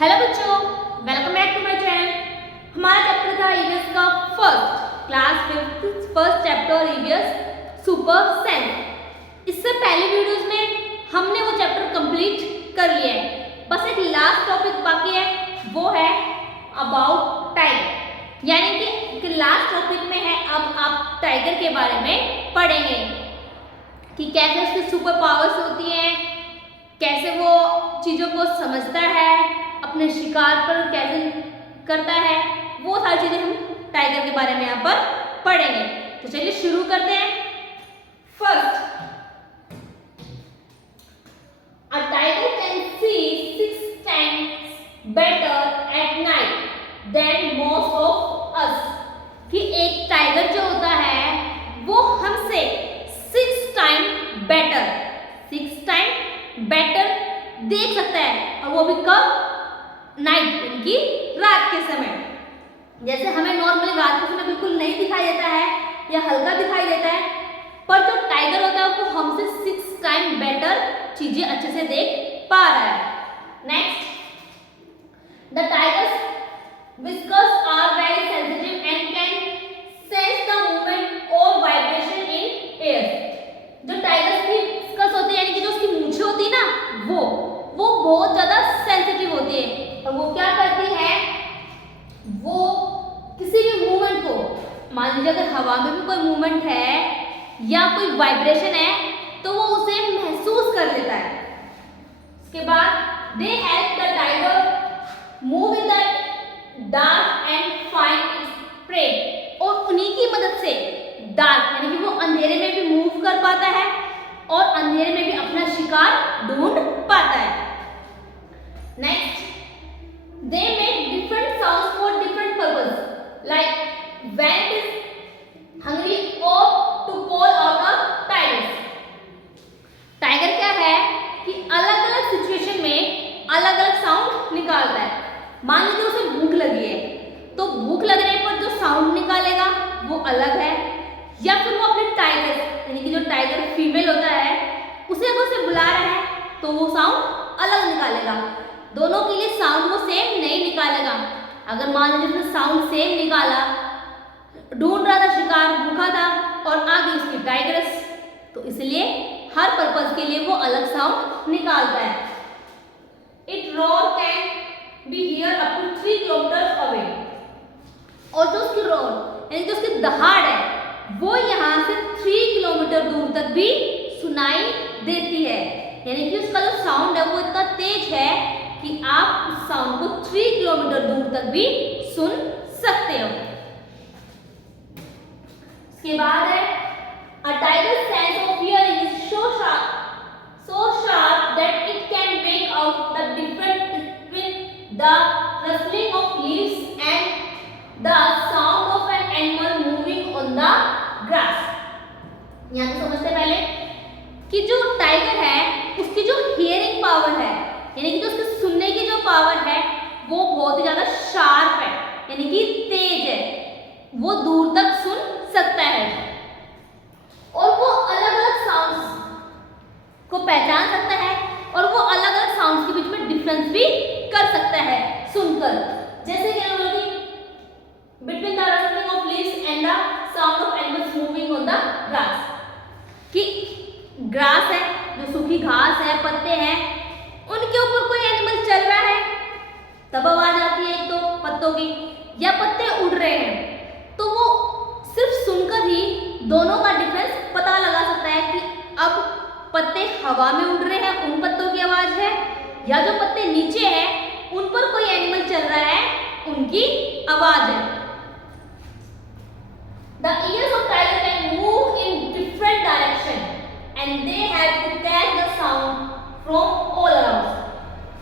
Hello बच्चों, welcome back to my channel. हमारा chapter था ईवीएस का first class fifth first chapter EVS super sense. इससे पहले वीडियोस में हमने वो चैप्टर कंप्लीट कर लिया है। बस एक लास्ट टॉपिक बाकी है, वो है अबाउट टाइगर। यानी कि लास्ट टॉपिक में है अब आप टाइगर के बारे में पढ़ेंगे कि कैसे उसकी सुपर पावर्स होती हैं, कैसे वो चीज़ों को समझता है, अपने शिकार पर कैसे करता है, वो सारी चीजें हम टाइगर के बारे में यहाँ पर पढ़ेंगे। तो चलिए शुरू करते हैं। First, a tiger can see 6 times better at night than most of us. कि एक टाइगर जो होता है वो हमसे 6 टाइम बेटर देख सकता है, और वो भी कब? नाइट, यानी कि रात के समय। जैसे हमें नॉर्मली रात के समय बिल्कुल नहीं दिखाई देता है या हल्का दिखाई देता है, पर जो टाइगर होता है वो हमसे 6 टाइम बेटर चीजें अच्छे से देख पा रहा है। Next, the tigers whiskers are very sensitive and can sense the movement or vibration in air। जो टाइगर्स की whiskers होती है, यानी कि जो उसकी मूंछें होती है ना, वो बहुत ज्यादा सेंसिटिव होती है, और वो क्या करती है, वो किसी भी मूवमेंट को, मान लीजिए अगर हवा में भी कोई मूवमेंट है या कोई वाइब्रेशन है तो वो उसे महसूस कर लेता है। उसके बाद they help the tiger move in the dark and find its prey. और उन्हीं की मदद से डार्क, यानी कि वो अंधेरे में भी मूव कर पाता है और अंधेरे में भी अपना शिकार ढूंढ पाता है। Next, they make different sounds for different purpose like when it is hungry or to call out a tigers। Tiger क्या है कि अलग अलग सिचुएशन में अलग अलग साउंड निकालता है। मान लीजिए उसे भूख लगी है तो भूख लगने पर जो साउंड निकालेगा वो अलग है, या फिर वो अपने टाइगर, यानी कि जो टाइगर फीमेल होता है उसे अगर उसे बुला रहा है तो वो साउंड अलग निकालेगा। दोनों के लिए साउंड वो सेम नहीं निकालेगा। अगर मान लीजिए उसने साउंड सेम निकाला, ढूंढ रहा था शिकार, भूखा था और आ गई उसकी टाइगरस, तो इसलिए हर पर्पस के लिए वो अलग साउंड निकालता है। It roar can be hear up to 3 kilometre away. और जो उसकी रोर, यानी जो उसकी दहाड़ है, वो यहाँ से 3 किलोमीटर दूर तक भी सुनाई देती है। यानी कि उसका जो साउंड है वो इतना तेज है कि आप उस साउंड को 3 किलोमीटर दूर तक भी सुन सकते हो। इसके बाद है a tiger sense of hearing is so sharp that it can make out the difference between the rustling of leaves and the sound of an animal moving on the grass। यहाँ तो समझते पहले कि जो टाइगर है उसकी जो hearing power है, यानी कि जो उसके सुनने की जो पावर है वो बहुत ही ज्यादा शार्प है, यानी कि तेज है। वो दूर तक सुन सकता है और वो अलग अलग साउंड्स को पहचान सकता है, और वो अलग अलग साउंड्स के बीच में डिफरेंस भी कर सकता है सुनकर। जैसे कि between the rustling of leaves and the sound of animals moving on the grass. कि ग्रास है, जो सूखी घास है, पत्ते हैं, उनके ऊपर कोई एनिमल चल रहा है तब आवाज आती है एक तो पत्तों की, या पत्ते उड़ रहे हैं तो वो सिर्फ सुनकर ही दोनों का डिफरेंस पता लगा सकता है कि अब पत्ते हवा में उड़ रहे हैं, उन पत्तों की आवाज है, या जो पत्ते नीचे हैं उन पर कोई एनिमल चल रहा है, उनकी आवाज है। The ears of tiger can move in different direction and they have to catch the sound from all around।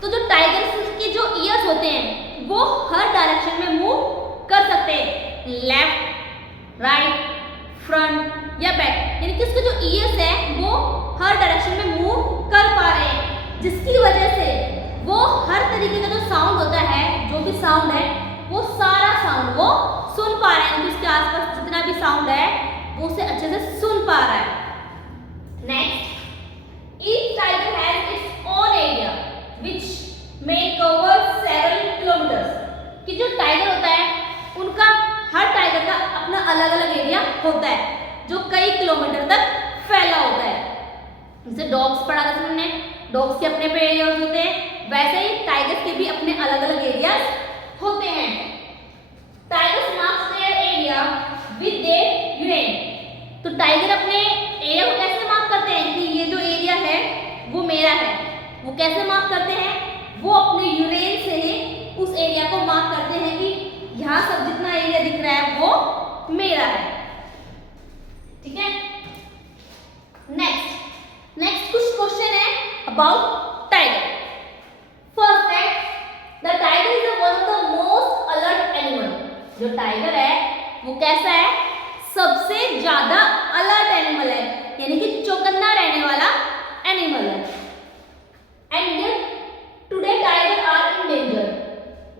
तो जो टाइगर्स के जो ईयर्स होते हैं वो हर डायरेक्शन में मूव कर सकते हैं, लेफ्ट, राइट, फ्रंट या बैक, यानी कि उसके जो ईयर्स है वो हर डायरेक्शन में मूव कर पा रहे हैं, जिसकी वजह से वो हर तरीके का जो साउंड होता है, जो भी साउंड है, वो सारा साउंड वो सुन पा रहे हैं। कि उसके आसपास जितना भी साउंड है वो उसे अच्छे से सुन पा रहा है। Next, each tiger has its own area which may cover several dogs के अपने अपने एरियाज होते हैं, वैसे ही टाइगर्स के भी अपने अलग अलग एरियाज होते हैं। Tigers marks their area with their urine. तो टाइगर अपने एरिया को कैसे मार्क करते हैं कि ये जो एरिया है वो मेरा है? वो कैसे मार्क करते हैं? वो अपने यूरेन से उस एरिया को मार्क करते हैं कि यहाँ सब जितना एरिया दिख रहा है वो मेरा है। ठीक है, नेक्स्ट कुछ क्वेश्चन है अबाउट टाइगर। फर्स्ट है the tiger is one of the most alert animal. जो टाइगर है वो कैसा है? सबसे ज्यादा अलर्ट एनिमल है, यानी कि चौकन्ना रहने वाला एनिमल है। And today tiger are in danger.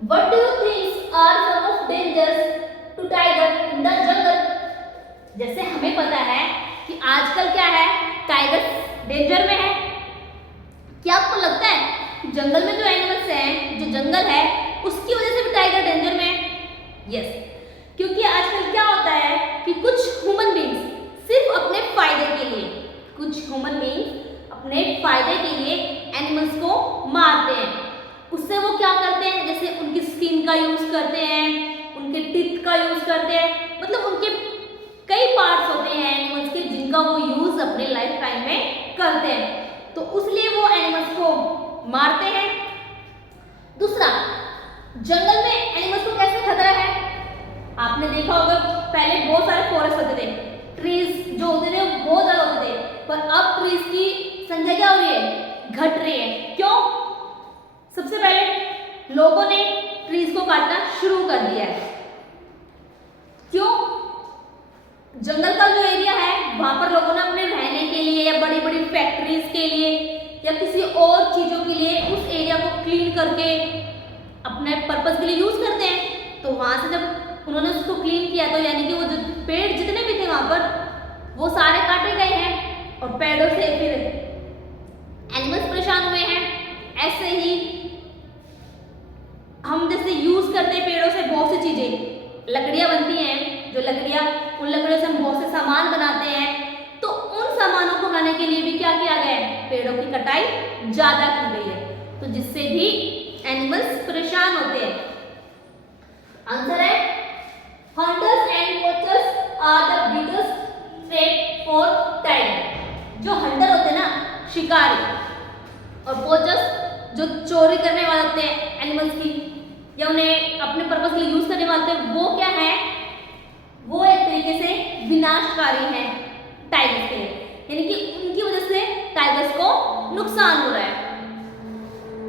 What do you think are some of dangers to tiger in the jungle? जैसे हमें पता है कि आजकल क्या है, टाइगर डेंजर में है। क्या आपको लगता है जंगल में जो एनिमल्स हैं, जो जंगल है, उसकी वजह से भी टाइगर डेंजर में है? यस, क्योंकि आजकल क्या होता है कि कुछ ह्यूमन बीइंग्स सिर्फ अपने फायदे के लिए, कुछ ह्यूमन बीइंग्स अपने फायदे के लिए एनिमल्स को मारते हैं। उससे वो क्या करते हैं, जैसे उनकी स्किन का यूज करते हैं, उनके टीथ का यूज करते हैं, मतलब उनके कई पार्ट्स होते हैं एनिमल्स के जिनका वो यूज अपने लाइफ टाइम में करते हैं, तो उसलिए वो एनिमल्स को मारते हैं। दूसरा, जंगल में एनिमल्स को कैसे खतरा है? आपने देखा होगा पहले बहुत सारे फॉरेस्ट होते थे, ट्रीज जो होते थे वो बहुत ज्यादा होते थे, पर अब ट्रीज की संख्या क्या हो रही है? घट रही है। क्यों? सबसे पहले लोगों ने ट्रीज को काटना शुरू कर दिया है। क्यों? जंगल का जो एरिया है वहां पर लोगों ने अपने रहने के लिए या बड़ी बड़ी फैक्ट्रीज के लिए या किसी और चीजों के लिए उस एरिया को क्लीन करके अपने पर्पस के लिए यूज करते हैं। तो वहां से जब उन्होंने उसको क्लीन किया तो यानी कि वो जो पेड़ जितने भी थे वहां पर वो सारे काटे गए हैं और पेड़ों से फिर एनिमल्स परेशान हुए हैं। ऐसे ही हम जैसे यूज करते हैं पेड़ों से बहुत सी चीजें, लकड़ियां बनती हैं, जो लकड़ियां, उन लकड़ियों से हम बहुत से सामान बनाते हैं, तो उन सामानों को बनाने के लिए भी क्या किया गया है? पेड़ों की कटाई ज्यादा की गई है, तो जिससे भी एनिमल्स परेशान होते हैं। आंसर है hunters and poachers are the biggest threat for tiger. जो हंटर होते हैं ना, शिकारी, और पोचर्स जो चोरी करने वाले होते हैं एनिमल्स की या उन्हें अपने पर्पस के लिए यूज करने वाले होते हैं, वो क्या है? वो एक तरीके से विनाशकारी है टाइगर्स के लिए, यानी कि उनकी वजह से टाइगर्स को नुकसान हो रहा है।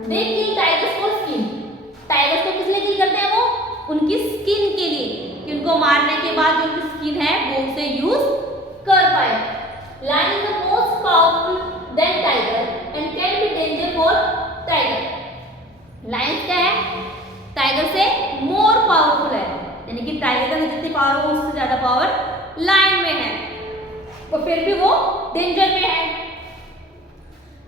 दे किल टाइगर्स फॉर स्किन। टाइगर्स को किस लिए किल करते हैं? वो उनकी स्किन के लिए, कि उनको मारने के बाद जो उनकी स्किन है वो उसे यूज कर पाए। Lion is the most powerful than tiger and can be danger for tiger. Lion क्या है? टाइगर से मोर पावरफुल है, यानी कि टाइगर का जितनी पावर हो उससे ज्यादा पावर लायन में है, तो फिर भी वो डेंजर में है।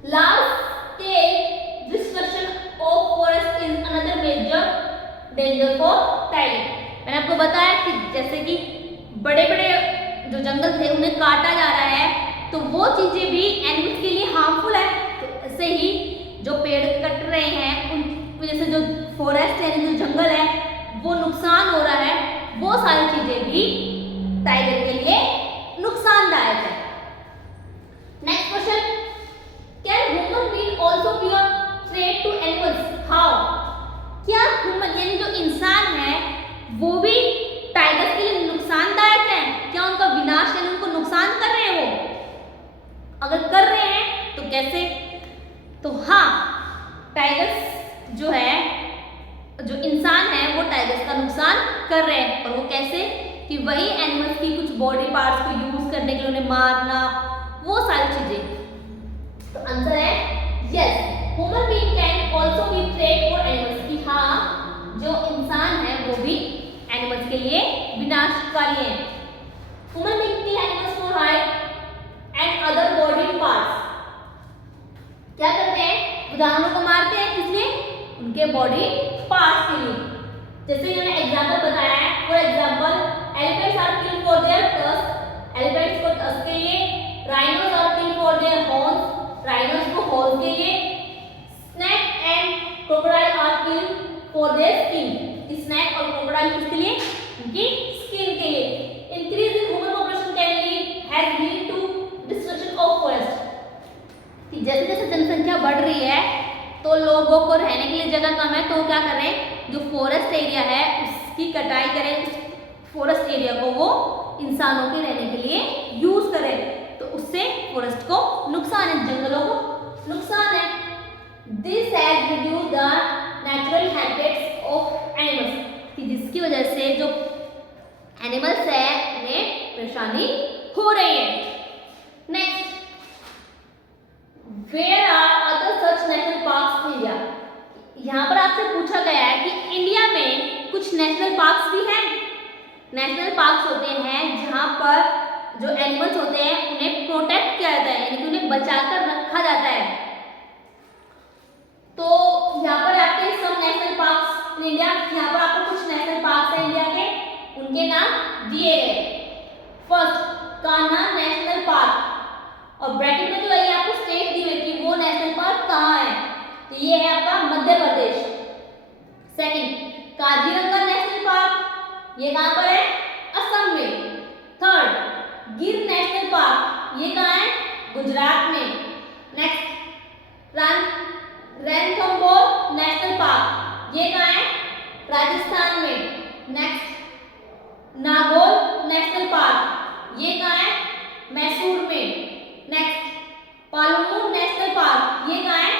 Large scale destruction of forest is another major danger for tiger. मैंने आपको बताया कि जैसे कि बड़े बड़े जो जंगल थे उन्हें काटा जा रहा है, तो वो चीजें भी एनिमल्स के लिए हार्मफुल है। तो ऐसे ही जो पेड़ कट रहे हैं उन वजह से जो फॉरेस्ट है, जो जंगल है, वो नुकसान हो रहा है, वो सारी चीजें भी टाइगर के लिए नुकसानदायक है। Next question, can human being also be a threat to animals? How? क्या ह्यूमन यानी जो इंसान है वो भी टाइगर्स के लिए नुकसानदायक है? क्या उनका विनाश यानी उनको नुकसान कर रहे हैं वो? अगर कर रहे हैं तो कैसे? तो हाँ, टाइगर्स जो है, जो इंसान है वो टाइगर्स का नुकसान कर रहे हैं। और वो कैसे? कि वही एनिमल्स की कुछ बॉडी पार्ट्स को यूज करने के लिए उन्हें मारना, वो सारी चीजें। तो आंसर है yes, human being can also be threat for animals. कि हाँ, जो इंसान है वो भी एनिमल्स के लिए विनाशकारी है। Human being kill animals for hide and other body parts. क्या करते हैं? जानवरों को मारते हैं, किस लिए? उनके बॉडी पार्ट्स के लिए। जैसे मैंने एग्जांपल बताया है, for example elephants are killed for their tusk, elephants को टस्क के लिए। Rhinos are killed for their horns, rhinos को हॉर्न के लिए। है किसके लिए? उनकी स्किन के लिए। Increase in human population can lead has lead to destruction of forest. कि जैसे जैसे जनसंख्या बढ़ रही है तो लोगों को रहने के लिए जगह कम है, तो क्या करें, जो फॉरेस्ट एरिया है उसकी कटाई करें, उस फॉरेस्ट एरिया को वो इंसानों के रहने के लिए यूज करें, तो उससे फॉरेस्ट को नुकसान है, जंगलों को नुकसान है। This has reduced the natural habitats of animals, कि जिसकी वजह से जो एनिमल्स है उन्हें परेशानी हो रही है। Next, where are other such national parks in India. यहाँ पर आपसे पूछा गया है कि इंडिया में कुछ नेशनल पार्क्स भी हैं। नेशनल पार्क्स होते हैं जहाँ पर जो एनिमल्स होते हैं उन्हें प्रोटेक्ट किया जाता है, यानी कि उन्हें बचाकर रखा जाता है। तो यहाँ पर आपके सब नेशनल पार्क्स इन इंडिया, यहाँ पर आपको कुछ नेशनल पार्क्स हैं इंडिया के, उनके नाम दिए गए। फर्स्ट, कान्हा नेशनल पार्क, और ब्रैकेट में जो है आपको स्टेट दी हुई कि वो नेशनल पार्क कहाँ है, तो ये है आपका Madhya Pradesh. Second, Kaziranga national park, ये कहाँ पर है? असम में। थर्ड, गिर नेशनल पार्क, ये कहाँ है? गुजरात में। नेक्स्ट, रणथंभौर नेशनल पार्क, ये कहाँ है? राजस्थान में। नेक्स्ट, नागौर नेशनल पार्क, ये कहाँ है? मैसूर में। नेक्स्ट, पालमपुर नेशनल पार्क, ये कहाँ है?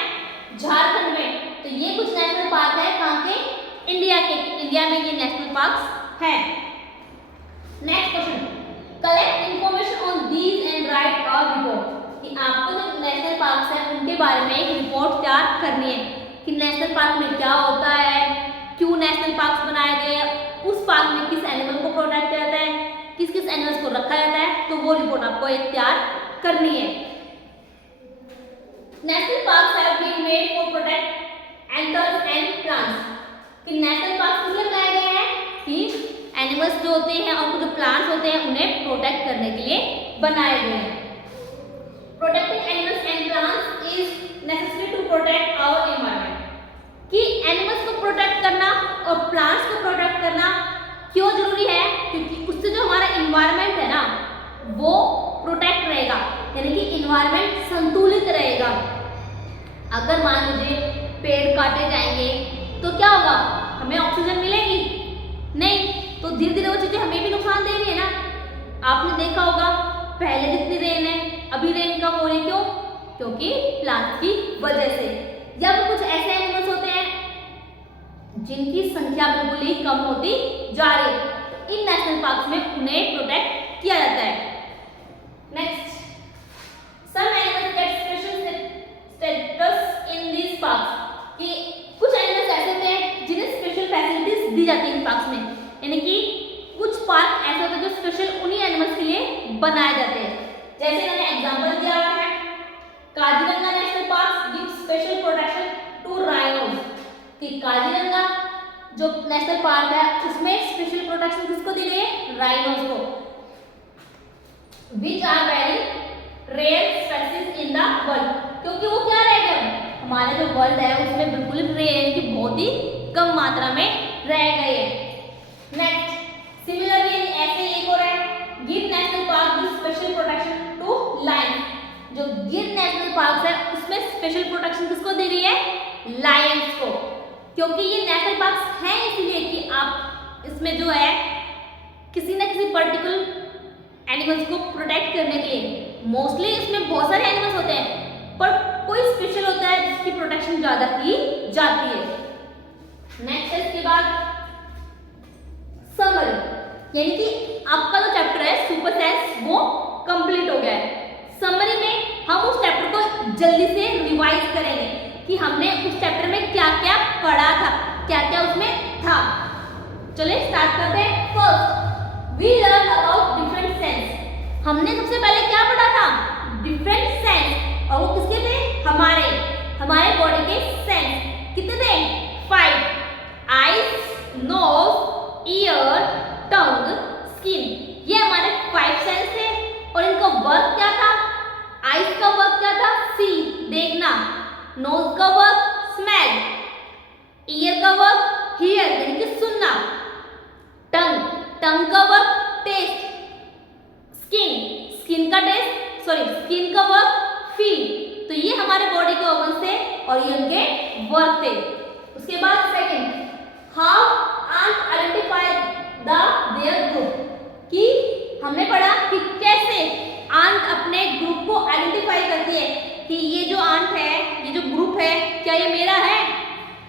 झारखंड में। तो ये कुछ नेशनल पार्क है कहाँ के? इंडिया के। इंडिया में ये नेशनल पार्क्स हैं। Next question, collect information on these and right a report, कि आपको जो नेशनल पार्क्स हैं उनके बारे में एक रिपोर्ट तैयार करनी है कि नेशनल पार्क में क्या होता है, क्यों नेशनल पार्क्स बनाए गए, उस पार्क में किस एनिमल को प्रोटेक्ट किया जाता है, किस किस एनिमल्स को रखा जाता है, तो वो रिपोर्ट आपको एक तैयार करनी है। National parks have been made for protect animals and plants, कि नेशनल पार्क्स इसलिए बनाए गए हैं कि एनिमल्स जो होते हैं और जो प्लांट्स होते हैं उन्हें प्रोटेक्ट करने के लिए बनाए गए हैं। Protecting animals and plants is necessary to protect our environment, कि एनिमल्स को प्रोटेक्ट करना और प्लांट्स को प्रोटेक्ट करना क्यों जरूरी है, क्योंकि उससे जो हमारा एनवायरनमेंट है ना वो प्रोटेक्ट रहेगा, यानी कि एनवायरनमेंट संतुलित रहेगा। अगर मान लीजिए पेड़ काटे जाएंगे तो क्या होगा, हमें ऑक्सीजन मिलेगी नहीं, तो धीरे धीरे वो चीजें हमें भी नुकसान दे रही है ना। आपने देखा होगा पहले जितनी रेन है अभी रेन कम हो रही है, क्यों? क्योंकि प्लांट की वजह से। जब कुछ ऐसे एनिमल्स होते हैं जिनकी संख्या बिल्कुल ही कम होती जा रही है, तो इन नेशनल पार्क्स में उन्हें प्रोटेक्ट किया जाता है। Next, some animals get special status in these parks, कि कुछ एनिमल्स ऐसे होते हैं जिन्हें स्पेशल फैसिलिटीज दी जाती है इन पार्क्स में, यानी कि कुछ पार्क ऐसे होते हैं जो स्पेशल उन्हीं एनिमल्स के लिए बनाए जाते हैं। जैसे मैंने एग्जांपल दिया हुआ है, Kaziranga national park give special protection to rhinos, कि काजीरंगा जो नेशनल पार्क है उसमें स्पेशल प्रोटेक्शन किसको दी गई है? राइनोज को, which are very rare species in the world, क्योंकि वो क्या रह गए, हमारा जो वर्ल्ड है उसमें बिल्कुल रेयर, यानी कि बहुत ही कम मात्रा में रह गए हैं। नेक्स्ट, सिमिलरली ऐसे एक हो रहा है, Gir national park give special protection to lion, जो गिर नेशनल पार्क है उसमें स्पेशल प्रोटेक्शन किसको दे रही है? लायंस को, क्योंकि ये नेशनल पार्क्स हैं इसलिए कि आप इसमें जो है किसी न किसी पर्टिकुलर एनिमल्स को प्रोटेक्ट करने के लिए, मोस्टली इसमें बहुत सारे एनिमल्स होते हैं पर कोई स्पेशल होता है जिसकी प्रोटेक्शन ज्यादा की जाती है। नेक्स्ट इसके बाद समरी, यानी कि आपका जो चैप्टर है सुपर साइंस वो कंप्लीट हो गया है। समरी में हम उस चैप्टर को जल्दी से रिवाइज करेंगे कि हमने उस चैप्टर में क्या क्या पढ़ा था, क्या क्या उसमें था। चलिए स्टार्ट करते हैं। First we learn about different sense, हमने सबसे पहले क्या पढ़ा था? डिफरेंट सेंस, और वो किसके थे? हमारे बॉडी के सेंस कितने थे? 5, आईज, नोज, ईयर, टंग, स्किन, ये हमारे 5 सेंस थे। और इनका वर्क क्या था? आईज का वर्क क्या था? सी, देखना। नोज का वर्क स्मेल, ईयर का वर्क हियर, यानी कि सुनना। टंग, टंग का वर्क टेस्ट, स्किन, स्किन का टेस्ट, सॉरी स्किन का वर्क फील। तो ये हमारे बॉडी के ऑर्गन्स थे और ये उनके वर्क थे। उसके बाद second, how ants identify the there group, कि हमने पढ़ा कि कैसे आंट अपने ग्रुप को आइडेंटिफाई करती है कि ये जो आंट है, ये जो ग्रुप है, क्या ये मेरा है,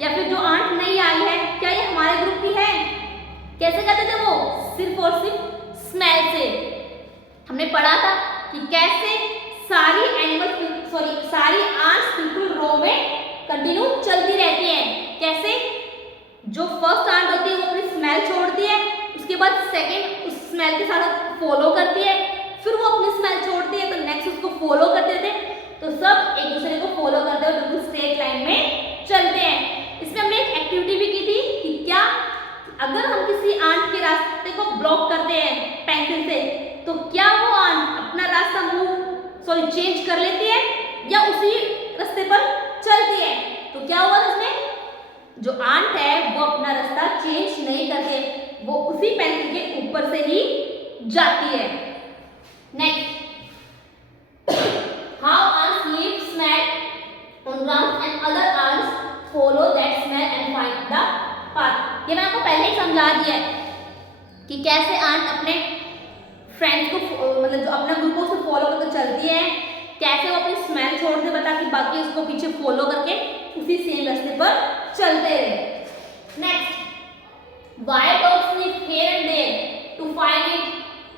या फिर जो आंट नई आई है क्या ये हमारे ग्रुप की है। कैसे करते थे वो, सिर्फ और सिर्फ स्मेल से। हमने पढ़ा था कि कैसे सारी एनिमल्स, सॉरी सारी आंट्स बिल्कुल रो में कंटिन्यू चलती रहती हैं। कैसे, जो फर्स्ट आंट होती है वो अपनी स्मेल छोड़ती है, उसके बाद सेकंड उस स्मेल के साथ फॉलो करती है, फिर वो अपनी स्मेल छोड़ती है तो नेक्स्ट उसको फॉलो करते थे। तो सब एक दूसरे को फॉलो करते हुए बिल्कुल स्ट्रेट लाइन में चलते हैं। इसमें हमने एक एक्टिविटी भी की थी कि क्या अगर हम किसी आंट के रास्ते को ब्लॉक करते हैं पेंसिल से, तो क्या वो आंट अपना रास्ता चेंज कर लेती है या उसी रास्ते पर चलती है। तो क्या हुआ इसमें, जो आंट है वो अपना रास्ता चेंज नहीं करते, वो उसी पेंसिल के ऊपर से ही जाती है। Next, how ants leave smell on ground and other ants follow that smell and find the path। ये मैं आपको पहले ही समझा दिया है कि कैसे आंट अपने फ्रेंड्स को, मतलब जो अपना ग्रुप को फॉलो करके चलती है, कैसे वो अपनी स्मेल छोड़ते बता कि बाकी उसको पीछे फॉलो करके उसी सेम रास्ते पर चलते रहे। Next, why dogs sniff here and there to find it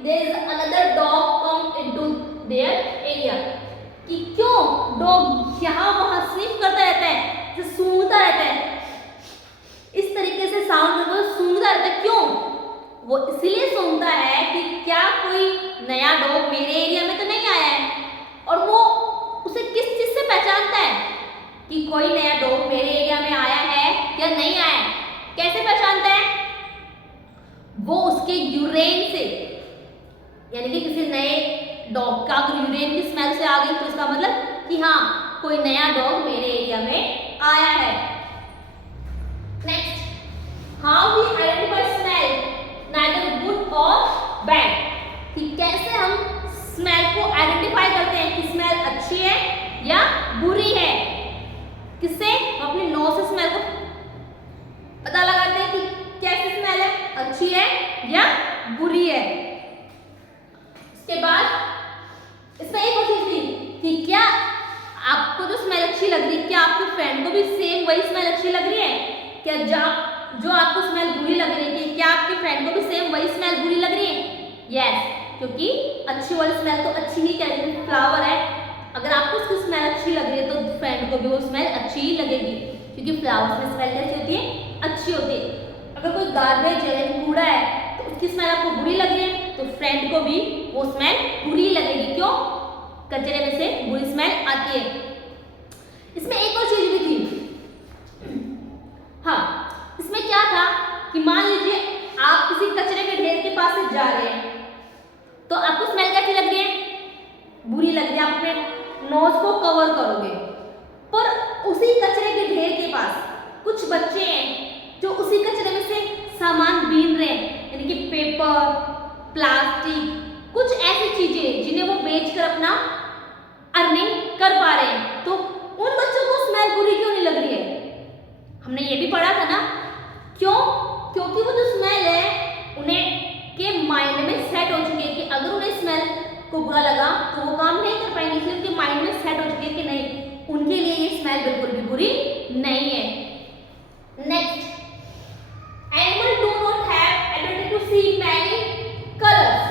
there is another dog come into their area, कि क्यों डॉग यहाँ वहाँ स्निफ करता रहता है, जो सूंघता रहता है, इस तरीके से साउंड में सूंघता रहता है। क्यों वो इसलिए सूंघता है कि क्या कोई नया डॉग मेरे एरिया में तो नहीं आया है, और वो उसे किस चीज से पहचानता है कि कोई नया डॉग मेरे एरिया में आया है या नहीं आया है। कैसे पहचानता है, वो उसके यूरेन से, यानी कि किसी नए डॉग का अगर यूरेन की स्मेल से आ गई तो इसका मतलब कि हाँ कोई नया डॉग मेरे एरिया में आया है। Next, how we identify smell neither good or bad, कि कैसे हम स्मेल को आइडेंटिफाई करते हैं कि स्मेल अच्छी है या बुरी है। किससे, हम अपने नोज से स्मेल को पता लगाते हैं कि कैसी स्मेल है, अच्छी है या बुरी है। उसके बाद इसमें एक और चीज थी कि क्या आपको जो स्मेल अच्छी लग रही है, क्या आपके फ्रेंड को भी सेम वही स्मेल अच्छी लग रही है, क्या जो आपको स्मेल बुरी लग रही है क्या आपके फ्रेंड को भी सेम वही स्मेल बुरी लग रही है। यस, क्योंकि अच्छी वाली स्मेल तो अच्छी ही कहते हैं, फ्लावर है, अगर आपको उसकी स्मेल अच्छी लग रही है तो फ्रेंड को भी वो स्मेल अच्छी ही लगेगी, क्योंकि फ्लावर्स में स्मेल कैसी होती है, अच्छी होती है। अगर कोई गार्बेज है, कूड़ा है, तो उसकी स्मेल आपको बुरी लग रही है तो फ्रेंड को भी वो स्मेल बुरी लगेगी। क्यों, कचरे में से बुरी स्मेल आती है। इसमें एक और चीज भी थी, हाँ इसमें क्या था कि मान लीजिए आप किसी कचरे के ढेर के पास से जा रहे हैं, तो आपको स्मेल कैसी लग रही है, बुरी लग रही है, आप अपने नोज को कवर करोगे। पर उसी कचरे के ढेर के पास कुछ बच्चे हैं जो उसी कचरे में से सामान बीन रहे हैं, यानी कि पेपर, प्लास्टिक, कुछ ऐसी चीजें जिन्हें वो बेचकर अपना अर्निंग कर पा रहे हैं, तो उन बच्चों को स्मेल बुरी क्यों नहीं लग रही है। हमने ये भी पढ़ा था ना, क्यों, क्योंकि वो जो स्मेल है उन्हें के माइंड में सेट हो चुकी है कि अगर उन्हें स्मेल को बुरा लगा तो वो काम नहीं कर पाएंगे, इसलिए उनके माइंड में सेट हो चुकी है कि नहीं, उनके लिए ये स्मेल बिल्कुल भी बुरी नहीं है। Next, animal do not have ability to see many colours.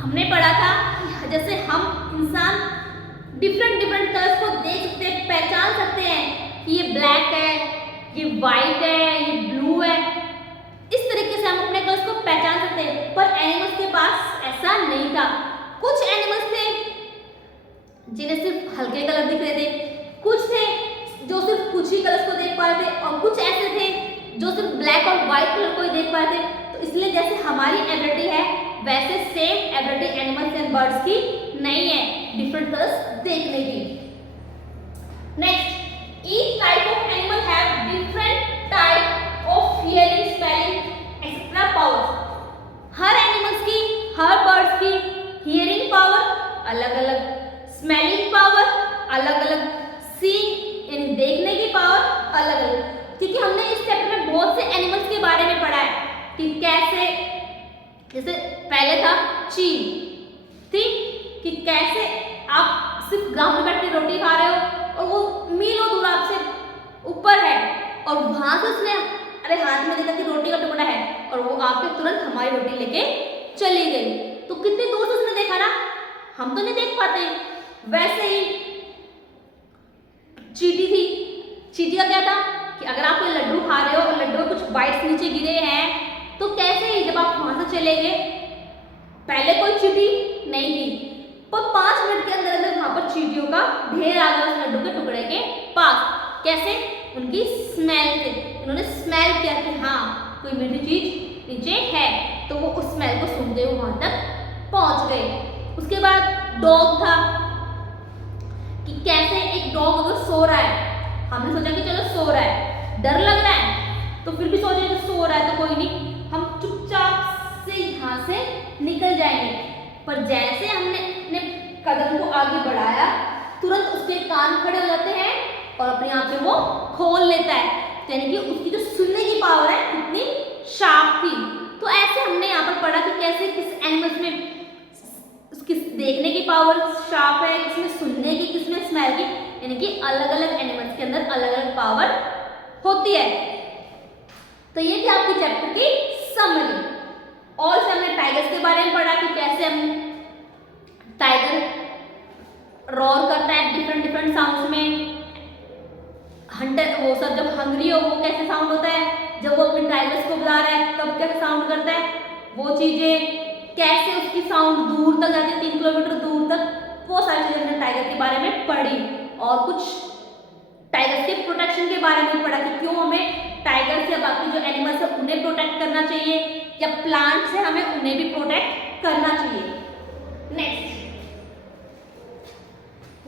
हमने पढ़ा था कि जैसे हम इंसान डिफरेंट कलर्स को देख सकते हैं, पहचान सकते हैं कि ये ब्लैक है, ये व्हाइट है, ये ब्लू है, इस तरीके से हम अपने कलर्स को पहचान सकते हैं। पर एनिमल्स के पास ऐसा नहीं था। कुछ एनिमल्स थे जिन्हें सिर्फ हल्के कलर दिख रहे थे, कुछ थे जो सिर्फ कुछ ही कलर्स को देख पा रहे थे, और कुछ ऐसे थे जो सिर्फ ब्लैक और व्हाइट कलर को ही देख पा रहे थे। तो इसलिए जैसे हमारी एबिलिटी है वैसे same ability animals and birds की नहीं है डिफरेंट कलर्स देखने की। Next, each type of animal have different type of hearing, smelling, कि कैसे, जैसे पहले था चील, ठीक, कि कैसे आप सिर्फ ग्राउंड में बैठ के रोटी खा रहे हो और वो मीलों दूर आपसे ऊपर है और वहां से उसने अरे हाथ में देखा कि रोटी का टुकड़ा है और वो आके तुरंत हमारी रोटी लेके चली गई। तो कितनी दूर से उसने देखा ना, हम तो नहीं देख पाते। वैसे ही चींटी थी, चींटी का क्या था कि अगर आप कोई लड्डू खा रहे हो और लड्डू में कुछ बाइट्स नीचे गिरे हैं तो कैसे ही जब आप वहां से चले गए, पहले कोई चींटी नहीं थी पर 5 मिनट के अंदर अंदर वहां पर चींटियों का ढेर आ गया उस लड्डू के टुकड़े के पास। कैसे? उनकी स्मेल से, उन्होंने स्मेल किया कि हाँ कोई मीठी चीज नीचे है, तो वो उस स्मेल को सूंघते हुए वहां तक पहुंच गए। उसके बाद डॉग था कि कैसे एक डॉग अगर सो रहा है, हमने सोचा कि चलो सो रहा है, डर लग रहा है तो फिर भी सोचे कि सो रहा है तो कोई नहीं, हम चुपचाप से यहाँ से निकल जाएंगे। पर जैसे हमने अपने कदम को आगे बढ़ाया तुरंत उसके कान खड़े हो जाते हैं और अपने आप से वो खोल लेता है, यानी कि उसकी जो सुनने की पावर है कितनी शार्प थी। तो ऐसे हमने यहाँ पर पढ़ा कि कैसे किस एनिमल्स में किस देखने की पावर शार्प है, किसमें सुनने की, किसमें स्मेल की, यानी कि अलग अलग एनिमल्स के अंदर अलग अलग पावर होती है। तो ये थी आपकी चैप्टर की समरी। और से हमने टाइगर्स के बारे में पढ़ा कि कैसे हम टाइगर रोर करता है डिफरेंट डिफरेंट साउंड्स में, हंटर वो सब जब हंग्री हो वो कैसे साउंड होता है, जब वो अपने टाइगर्स को बुला रहा है तब कैसे साउंड करता है, वो चीजें कैसे उसकी साउंड दूर तक जाती है 3 किलोमीटर दूर तक, वो सारी चीजें हमने टाइगर के बारे में पढ़ी। और कुछ टाइगर्स के प्रोटेक्शन के बारे में पढ़ा कि क्यों हमें टाइगर्स या बाकी जो एनिमल्स है उन्हें प्रोटेक्ट करना चाहिए या प्लांट से हमें उन्हें भी प्रोटेक्ट करना चाहिए। नेक्स्ट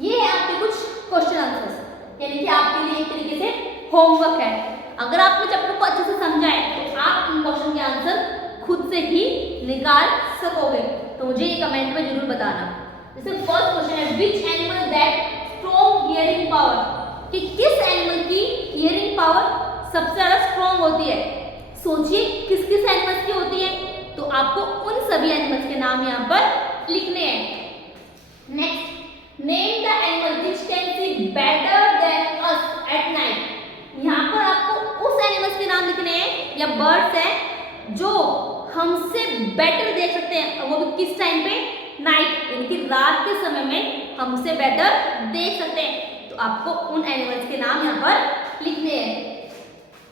ये है आपके कुछ क्वेश्चन आंसर्स, यानी कि आपके लिए एक तरीके से होमवर्क है। अगर आपने चैप्टर को अच्छे से समझा है तो आप इन क्वेश्चन के आंसर खुद से ही निकाल सकोगे, तो मुझे ये कमेंट में जरूर बताना। जैसे फर्स्ट क्वेश्चन है which animal that strong hearing power, कि किस एनिमल की हियरिंग पावर सबसे ज्यादा स्ट्रॉन्ग होती है। सोचिए किस किस एनिमल्स की होती है, तो आपको उन सभी एनिमल्स के नाम यहाँ पर लिखने हैं। Next, name the animal which can see better than us at night. यहाँ पर आपको उस एनिमल्स के नाम लिखने हैं या बर्ड्स हैं जो हमसे बेटर देख सकते हैं, और वो भी किस टाइम पे, नाइट, यानी कि रात के समय में हमसे बेटर देख सकते हैं। तो आपको उन एनिमल्स के नाम यहाँ पर लिखने हैं।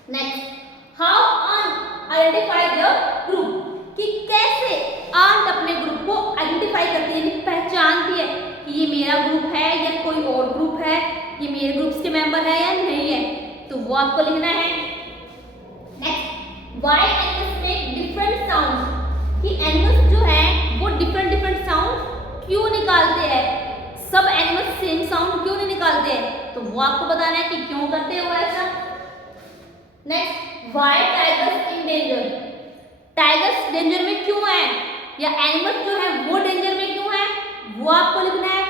Next, how ant identify the group, कि कैसे आंट अपने ग्रुप को आइडेंटिफाई करती है, यानी पहचानती है कि ये मेरा ग्रुप है या कोई और ग्रुप है, ये मेरे ग्रुप्स के मेंबर है या नहीं है, तो वो आपको लिखना है। Next, why animals make different sounds, कि एनिमल्स जो हैं वो डिफरेंट डिफरेंट साउंड क्यों निकालते हैं, सब एनिमल्स सेम साउंड क्यों नहीं निकालते हैं, तो वो आपको बताना है कि क्यों करते हो ऐसा। Next, why tigers in danger, tigers danger में क्यों है, या एनिमल्स जो है वो डेंजर में क्यों है, वो आपको लिखना है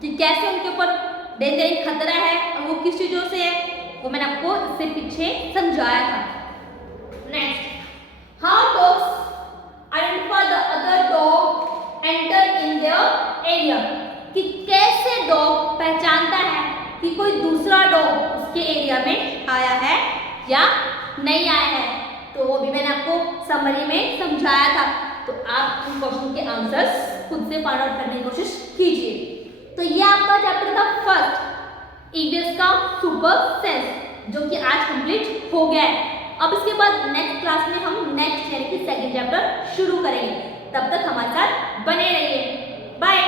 कि कैसे उनके ऊपर डेंजर खतरा है और वो किस चीजों से है, वो मैंने आपको इससे पीछे समझाया था। Next, how dogs identify the other dog enter in their area, कि कैसे डॉग पहचानता है कि कोई दूसरा डॉग उसके एरिया में आया है या नहीं आया है, तो वो भी मैंने आपको समरी में समझाया था। तो आप इन क्वेश्चन के आंसर्स खुद से फाइंड आउट करने की कोशिश कीजिए। तो ये आपका चैप्टर था फर्स्ट, ईवीएस का सुपर सेंस, जो कि आज कंप्लीट हो गया है। अब इसके बाद नेक्स्ट क्लास में हम नेक्स्ट यानी कि सेकंड चैप्टर शुरू करेंगे। तब तक हमारे साथ बने रहिए। बाय।